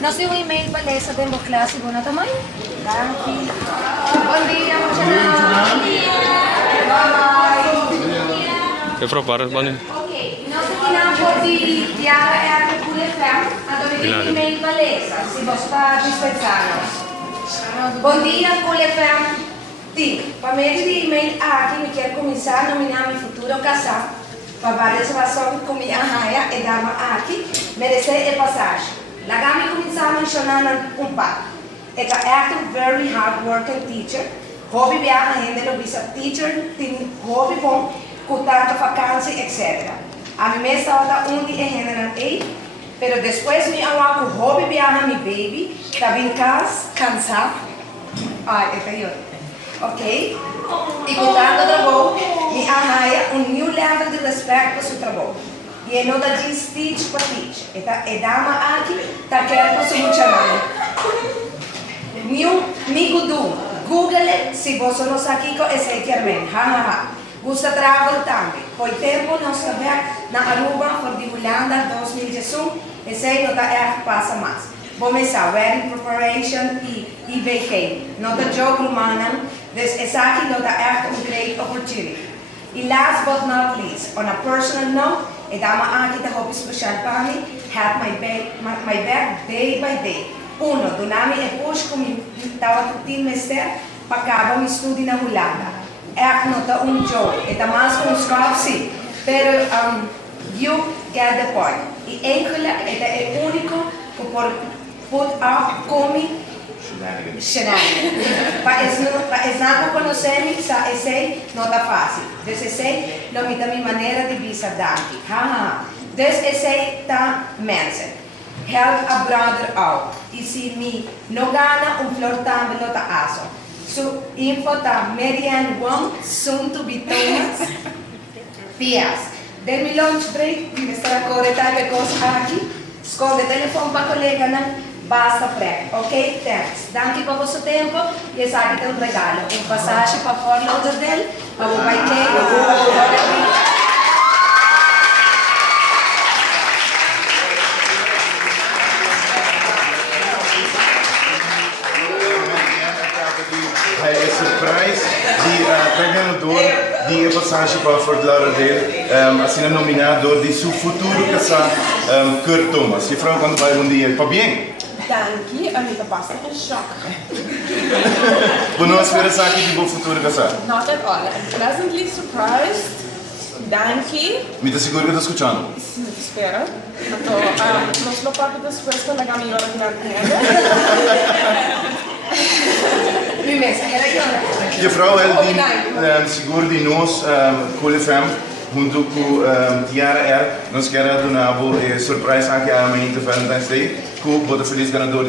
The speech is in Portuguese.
Nós temos um e-mail para ler sobre a classe, boa também? Aqui. Bom dia, Bom dia. Mevrouw Barres, wanneer? Ok, nós aqui na rua de Tiara é a Cool FM, a do e-mail para ler, se você está dispensando. Bom dia, Cool FM. Sim, para meio de e-mail aqui, me quero começar a nominar meu futuro casal. Para várias razões, com minha raia e dama aqui, merecer a passagem. Lagami começar a mencionar um par. É que é um very hard working teacher. Hobby viaja gente lo visa teacher, tem hobby bom, com tanta vacância, etc. A mim mesma hora dia em general pero depois me awa com hobby viaja mi baby, tá bem cansado. Ai, é pior. Ok? E com tanto trabalho, me arraia new level de respeito para seu trabalho. E não dá de teach para teach. E dama aqui, tá querendo para seu muchacho. New Google se você não sabe que é secretamente. Gusta travel também. Foi tempo nós trabalhamos na Aruba, por de Holanda, 2018. Esse não tá passa mais. Começar wedding preparation e vacay. Não tá jogo humano. Esse aqui não tá great opportunity. E last but not least, on a personal note, e dama aqui tá hobby special para mim, have my back day by day. Uno, donami e push como estava tudo mestre para acabar meu estudo na Holanda. É não tá jogo, é tá mais com os sim, pero you get the point. E enkele é único por put up como shenanigans. Para exato conhecer-me, esse não tá fácil. Esse não me dá minha maneira de visa daqui. Esse tá mensa. Help a brother out. E se me não gana flor também não tá aso. So info tá Marianne Wong, soon to be Thomas. P.S. Del mi lunch break, me estará corretando coisas aqui. Esconde o telefone para colega, né? Basta prep, ok? Thanks. Danke para o seu tempo e esse aqui tem regalo. Passagem para Fort Lauderdale, para o Baikei, É surprise de ganhador de passagem para Fort Lauderdale, assim nominador de seu futuro casal, Kurt Thomas. E Frau, quando vai dia? Está bem? Danke, Anita basta in shock. Você não espera aqui de bom futuro casal? Not at all. I'm pleasantly surprised. Danke. Me está seguro que está escutando? Sim, espero. Nós lo pago depois quando a melhor aqui na terra. E Frau, ele seguro de nós, Cool FM, junto com Tiara R, nós queremos dar uma surpresa aqui a minha Valentine's Day, com o feliz ganador.